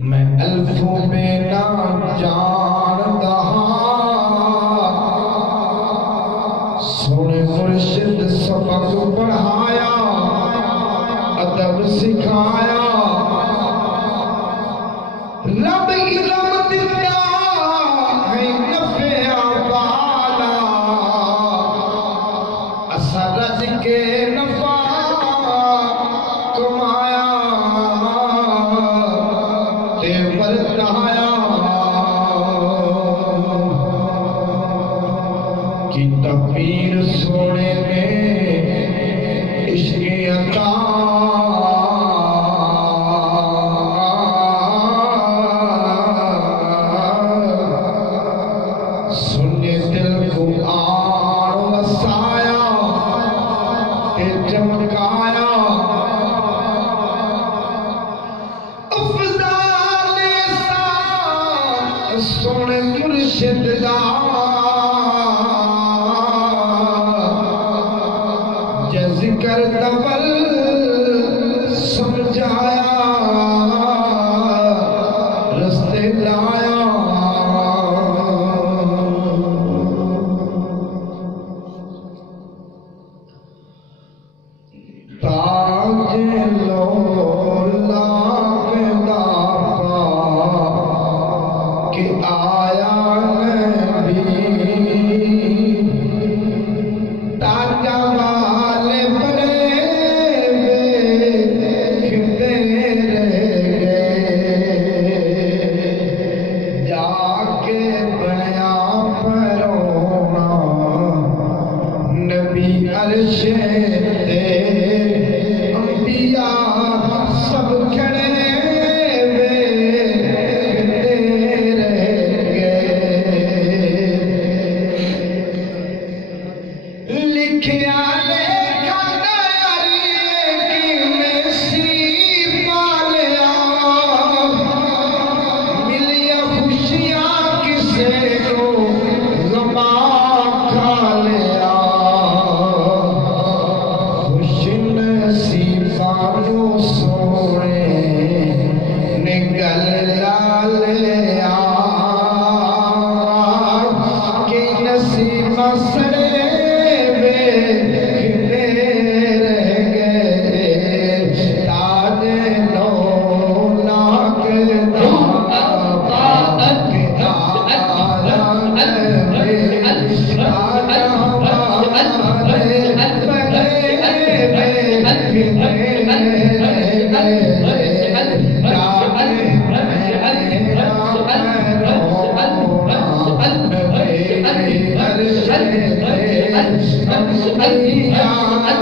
मैं अल्फों में ना जानदा सोने मुर्शिद सबक पढ़ाया अदब सिखाया रब इल्म दिता है नफ़े वाला असा रज के नफा कमाया ते बरताया कि तकबीर सोने में इश्क़ अता सुने दिल को आड़ वसाया ते चमकाया अफ़ज़ाल सा सोने मुर्शिद दा जिक्र तवल समझाया रस्ते लाया ताजे लौला के दापा के आया नबी ताजा वाले बड़े देखते रह गए जाके बया परोना नबी अर्शे अंबिया सब खड़े लिखिया लेखा डायरी की में सी पालिया मिलिया खुशियां किसे को गमा खा लिया खुश नसीबानो सोने निकल ला लिया कि नसीबा सड़े Allah